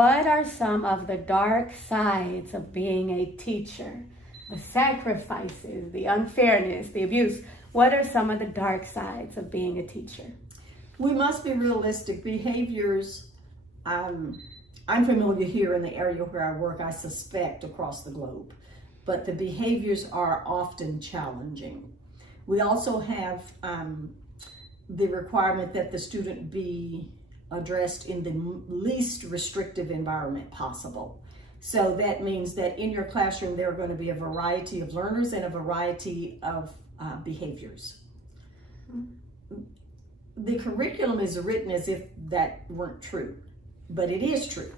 What are some of the dark sides of being a teacher? The sacrifices, the unfairness, the abuse. What are some of the dark sides of being a teacher? We must be realistic. Behaviors, I'm familiar here in the area where I work, I suspect across the globe, but the behaviors are often challenging. We also have the requirement that the student be addressed in the least restrictive environment possible. So that means that in your classroom there are going to be a variety of learners and a variety of behaviors. The curriculum is written as if that weren't true, but it is true.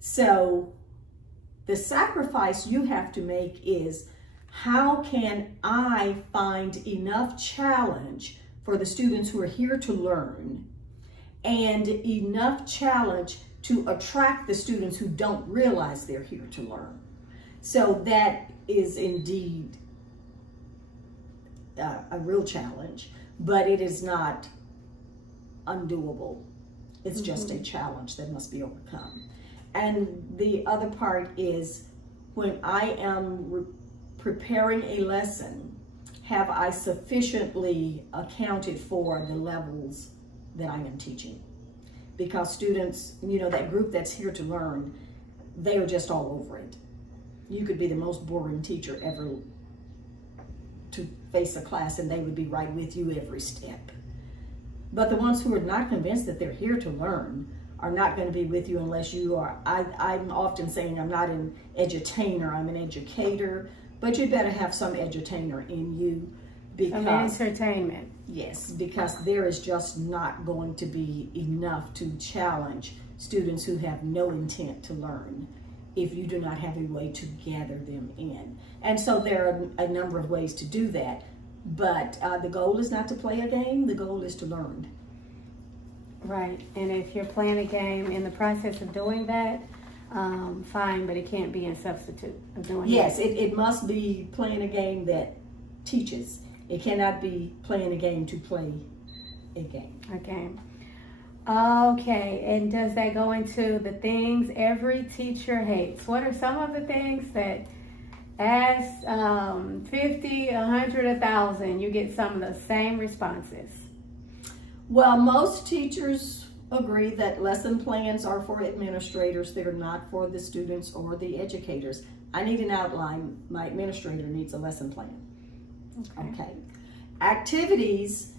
So the sacrifice you have to make is, how can I find enough challenge for the students who are here to learn, and enough challenge to attract the students who don't realize they're here to learn. So that is indeed a real challenge, but it is not undoable. It's just a challenge that must be overcome. And the other part is, when I am preparing a lesson, have I sufficiently accounted for the levels that I am teaching? Because students, that group that's here to learn, they are just all over it. You could be the most boring teacher ever to face a class and they would be right with you every step. But the ones who are not convinced that they're here to learn are not going to be with you unless you are. I'm often saying I'm not an edutainer, I'm an educator, but you better have some edutainer in you. Because entertainment. Yes, because there is just not going to be enough to challenge students who have no intent to learn if you do not have a way to gather them in. And so there are a number of ways to do that, but the goal is not to play a game, the goal is to learn. Right, and if you're playing a game in the process of doing that, fine, but it can't be in substitute of doing that. Yes, it must be playing a game that teaches. It cannot be playing a game to play a game. A game. Okay, and does that go into the things every teacher hates? What are some of the things that, ask 50, 100, 1,000, you get some of the same responses? Well, most teachers agree that lesson plans are for administrators. They're not for the students or the educators. I need an outline. My administrator needs a lesson plan. Okay. Activities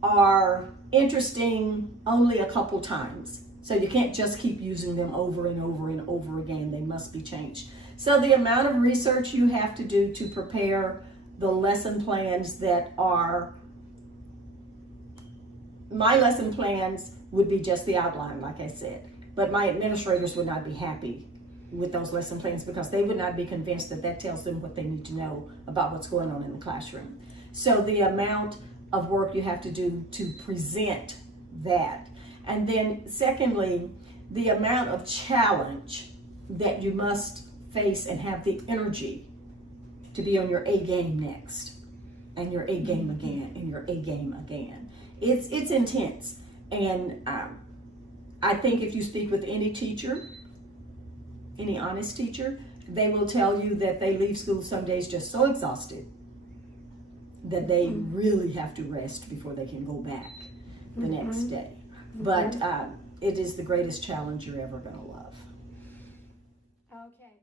are interesting only a couple times. So you can't just keep using them over and over and over again. They must be changed. So the amount of research you have to do to prepare the lesson plans that are, my lesson plans would be just the outline, like I said. But my administrators would not be happy with those lesson plans because they would not be convinced that that tells them what they need to know about what's going on in the classroom. So the amount of work you have to do to present that. And then secondly, the amount of challenge that you must face and have the energy to be on your A game next, and your A game again, and your A game again. It's intense. And I think if you speak with any teacher, any honest teacher, they will tell you that they leave school some days just so exhausted that they really have to rest before they can go back the next day. But it is the greatest challenge you're ever going to love. Okay.